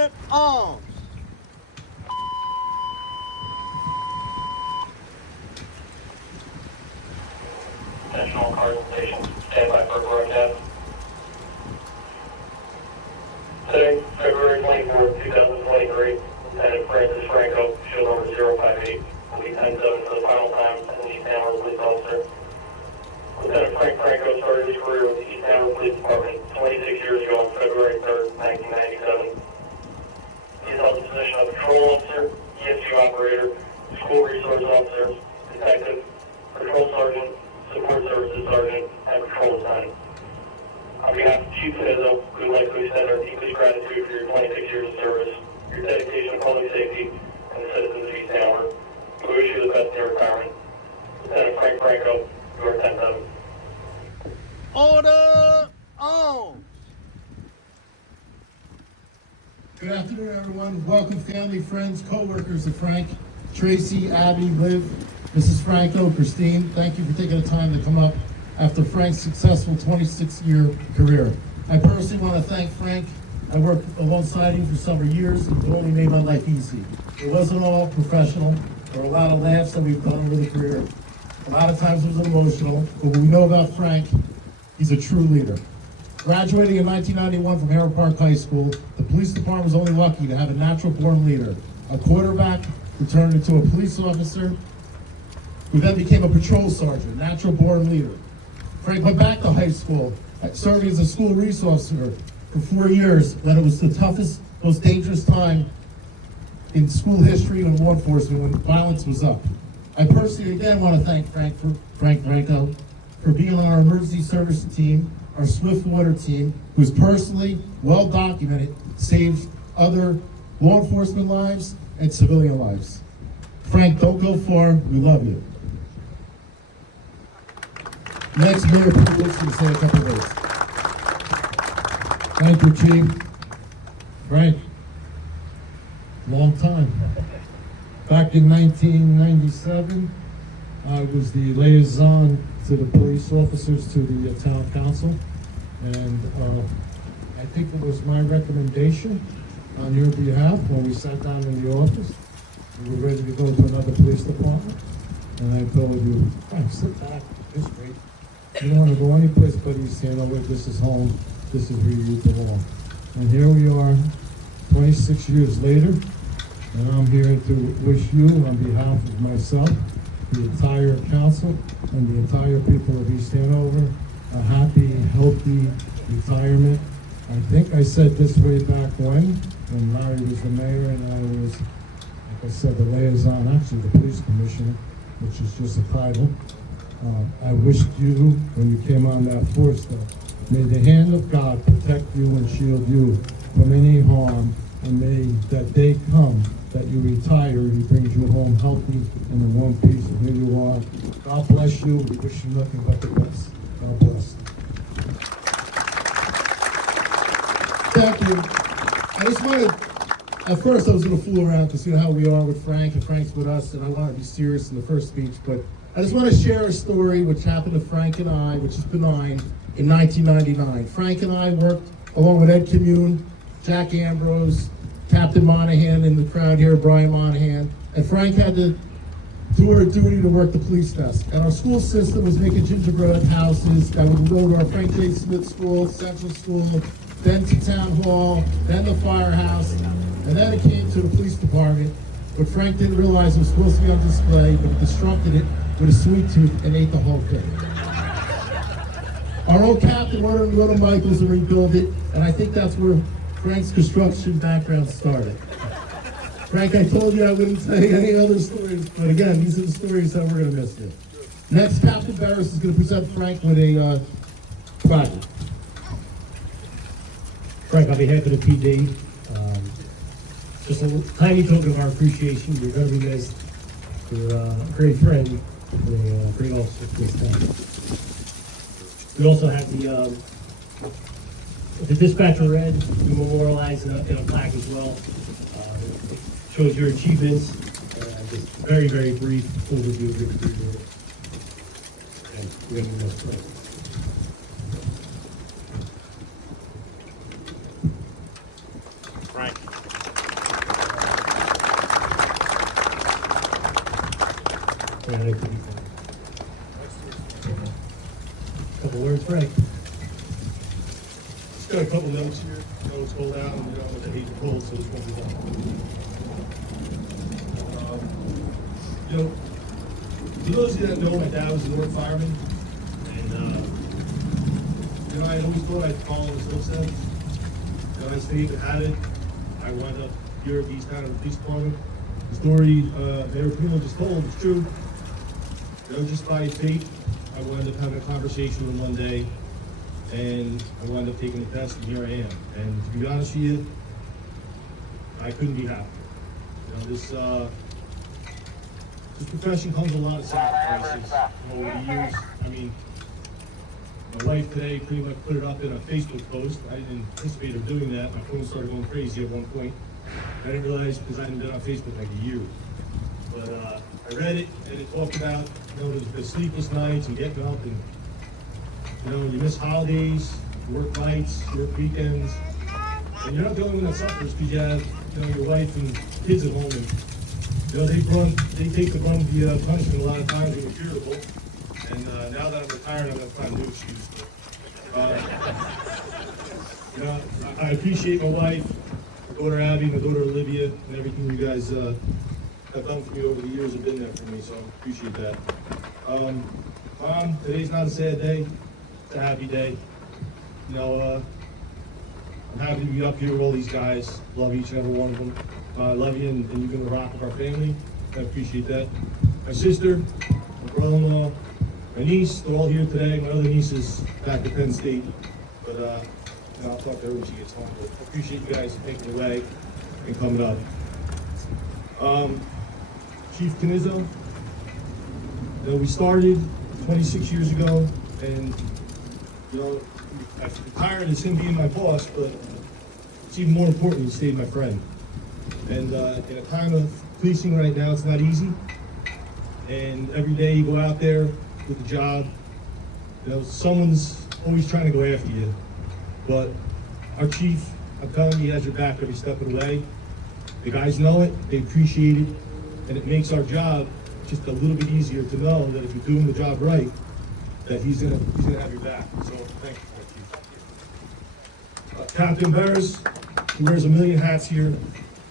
at arms. National Guard Station, stand by for broadcast. Today, February 24th, 2023, Lieutenant Frank Franco, shield number 058, will be 10-7 for the final time as an East Hanover police officer. Lieutenant Frank Franco started his career with the East Hanover Police Department 26 years ago on February 3rd, 1997. He has held the position of patrol officer, ESU operator, school resource officer, detective, patrol sergeant, support services sergeant, and patrol lieutenant. On behalf of Chief Fizzo, we would like to extend our deepest gratitude for your 26 years of service, your dedication to public safety, and the citizens of East Hanover. We wish you the best in your retirement. Lieutenant Frank Franco, you are 10-7. Order arms. Good afternoon, everyone. Welcome, family, friends, co-workers of Frank, Tracy, Abby, Liv, Mrs. Franco, Christine. Thank you for taking the time to come up after Frank's successful 26-year career. I personally want to thank Frank. I worked alongside him for several years, and it only made my life easy. It wasn't all professional. There were a lot of laughs that we've done over the career. A lot of times it was emotional, but what we know about Frank, he's a true leader. Graduating in 1991 from Hanover Park High School, the police department was only lucky to have a natural-born leader, a quarterback who turned into a police officer, who then became a patrol sergeant, natural-born leader. Frank went back to high school, serving as a school resource officer for 4 years, when it was the toughest, most dangerous time in school history and law enforcement when violence was up. I personally, again, want to thank Frank Franco for being on our emergency service team, our swift water team, who's personally, well documented, saved other law enforcement lives and civilian lives. Frank, don't go far. We love you. Next, Mayor Pete Wilson to say a couple words. Thank you, Chief. Frank, long time. Back in 1997, I was the liaison to the police officers to the town council, and I think it was my recommendation on your behalf when we sat down in the office. We were ready to go to another police department, and I told you, Frank, sit back, just wait. You don't want to go any place but East Hanover. This is home. This is where you belong. And here we are, 26 years later, and I'm here to wish you, on behalf of myself, the entire council, and the entire people of East Hanover, a happy, healthy retirement. I think I said this way back when Larry was the mayor and I was, like I said, the liaison, actually the police commissioner, which is just a title. I wished you, when you came on that force, that may the hand of God protect you and shield you from any harm, and may that day come that you retire and he brings you home healthy and in one piece, and here you are. God bless you. We wish you nothing but the best. God bless. Thank you. I just wanted, at first I was going to fool around because you know how we are with Frank, and Frank's with us, and I want to be serious in the first speech, but I just want to share a story which happened to Frank and I, which is benign, in 1999. Frank and I worked along with Ed Commune, Jack Ambrose, Captain Monahan in the crowd here, Brian Monahan, and Frank had to do her duty to work the police desk. And our school system was making gingerbread houses that would go to our Frank J. Smith School, Central School, then to Town Hall, then the firehouse, and then it came to the police department. But Frank didn't realize it was supposed to be on display, but disrupted it with a sweet tooth and ate the whole thing. Our own captain wanted to go to Michael's and rebuild it, and I think that's where Frank's construction background started. Frank, I told you I wouldn't tell you any other stories, but again, these are the stories that we're going to miss you. Next, Captain Barris is going to present Frank with a plaque. Frank, on behalf of the PD, just a tiny token of our appreciation. You're going to be missed. You're a great friend and a great officer for this town. We also have the dispatcher red. We memorialize in a plaque as well. Shows your achievements. Just very, very brief overview of your career. And we're going to be missed, Frank. Frank. Fran, I could be fine. Couple words, Frank. Just got a couple notes here. You know, it's cold out, and you know, I hate the cold, so this won't be long. You know, for those of you that know, my dad was a North fireman, and you know, I always thought I'd follow his footsteps. You know, I stayed and had it. I wound up here at the East Hanover Police Department. The story Mayor Primo just told is true. You know, just by fate, I wound up having a conversation with him one day, and I wound up taking the test, and here I am. And to be honest with you, I couldn't be happier. You know, this profession comes with a lot of sacrifices. You know, over the years, I mean, my wife today pretty much put it up in a Facebook post. I didn't anticipate her doing that. My phone started going crazy at one point. I didn't realize because I hadn't been on Facebook like a year. But I read it, and it talked about, you know, the sleepless nights and getting up, and you know, you miss holidays, you work nights, you work weekends, and you're not the only one that suffers because you have, you know, your wife and kids at home, and you know, they take the brunt of the punishment a lot of times when you're irritable. And now that I'm retired, I'm gonna find new issues. You know, I appreciate my wife, my daughter Abby, my daughter Olivia, and everything you guys have done for me over the years have been there for me, so I appreciate that. Mom, today's not a sad day, it's a happy day. You know, I'm happy to be up here with all these guys, love each and every one of them. I love you, and you've been the rock of our family, I appreciate that. My sister, my brother-in-law, my niece, they're all here today. My other niece is back at Penn State, but you know, I'll talk to her when she gets home. But I appreciate you guys taking it away and coming up. Chief Canizzo, you know, we started 26 years ago, and you know, I retired as him being my boss, but it's even more important he stayed my friend. And in a time of policing right now, it's not easy. And every day you go out there with the job, you know, someone's always trying to go after you. But our chief, I'm telling you, he has your back every step of the way. The guys know it, they appreciate it, and it makes our job just a little bit easier to know that if you're doing the job right, that he's gonna have your back. So thank you for that, Chief. Captain Bears, he wears a million hats here.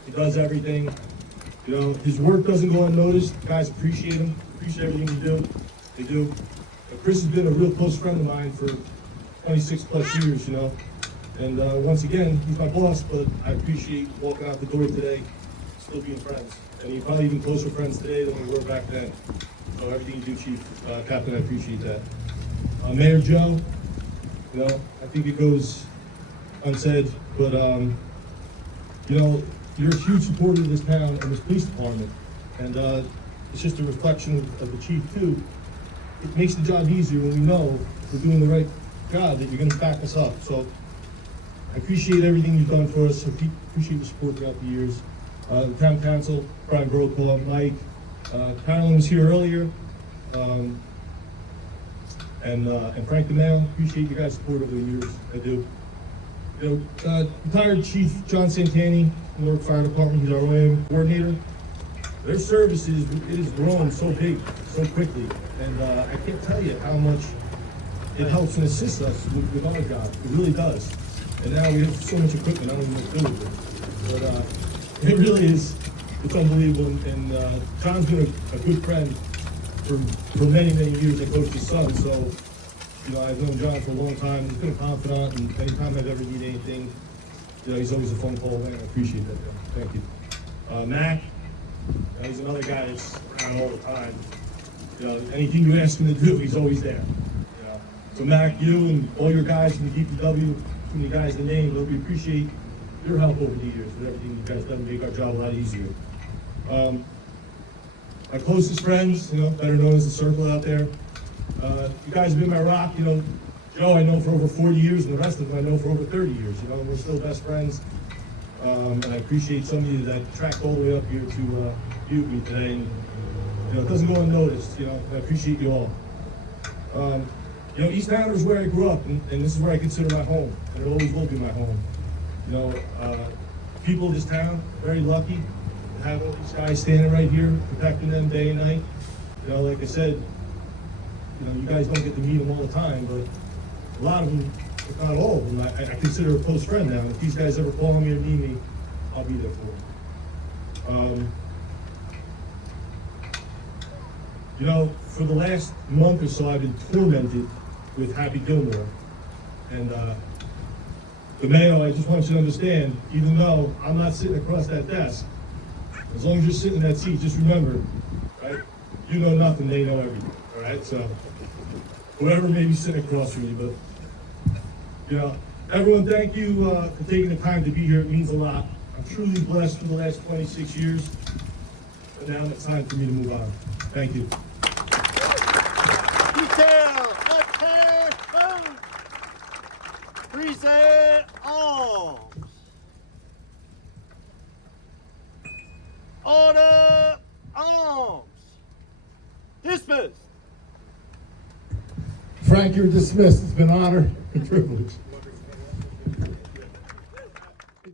He does everything. You know, his work doesn't go unnoticed. The guys appreciate him, appreciate everything you do. They do. Chris has been a real close friend of mine for 26 plus years, you know. And once again, he's my boss, but I appreciate walking out the door today, still being friends. And you're probably even closer friends today than we were back then. So everything you do, Chief, Captain, I appreciate that. Mayor Joe, you know, I think it goes unsaid, but you know, you're a huge supporter of this town and this police department. And it's just a reflection of the chief too. It makes the job easier when we know we're doing the right job, that you're gonna back us up. So I appreciate everything you've done for us. I appreciate the support throughout the years. The town council, Brian Brokaw, Mike, Carolyn was here earlier, and Frank DeMail. Appreciate you guys' support over the years. I do. You know, retired Chief John Santani, Newark Fire Department. He's our OAM coordinator. Their services, it has grown so big, so quickly, and I can't tell you how much it helps and assists us with our job. It really does. And now we have so much equipment, I don't even know what to do with it. But it really is, it's unbelievable. And John's been a good friend for many, many years. I coached his son, so you know, I've known John for a long time. He's been a confidant, and anytime I've ever needed anything, you know, he's always a phone call away, and I appreciate that, John. Thank you. Mac, he's another guy that's around all the time. You know, anything you ask him to do, he's always there. You know? So Mac, you and all your guys from the DPW, from the guys the name, we appreciate your help over the years with everything you guys done to make our job a lot easier. My closest friends, you know, better known as the Circle out there. You guys have been my rock. You know, Joe I know for over 40 years, and the rest of them I know for over 30 years. You know, we're still best friends. And I appreciate some of you that tracked all the way up here to be with me today. And, you know, it doesn't go unnoticed. You know, I appreciate you all. You know, East Hanover is where I grew up, and this is where I consider my home, and it always will be my home. You know, people of this town, very lucky to have all these guys standing right here, protecting them day and night. You know, like I said, you know, you guys don't get to meet them all the time, but a lot of them, if not all of them, I consider a close friend now. If these guys ever call me or need me, I'll be there for them. You know, for the last month or so, I've been tormented with Happy Gilmore. And the mayor, I just want you to understand, even though I'm not sitting across that desk, as long as you're sitting in that seat, just remember, right? You know nothing, they know everything, all right? So, whoever may be sitting across from you, but, you know, everyone, thank you for taking the time to be here. It means a lot. I'm truly blessed for the last 26 years, but now it's time for me to move on. Thank you. Detail, left hand, boom. Present arms. Order, arms. Dismissed. Frank, you're dismissed. It's been an honor and privilege.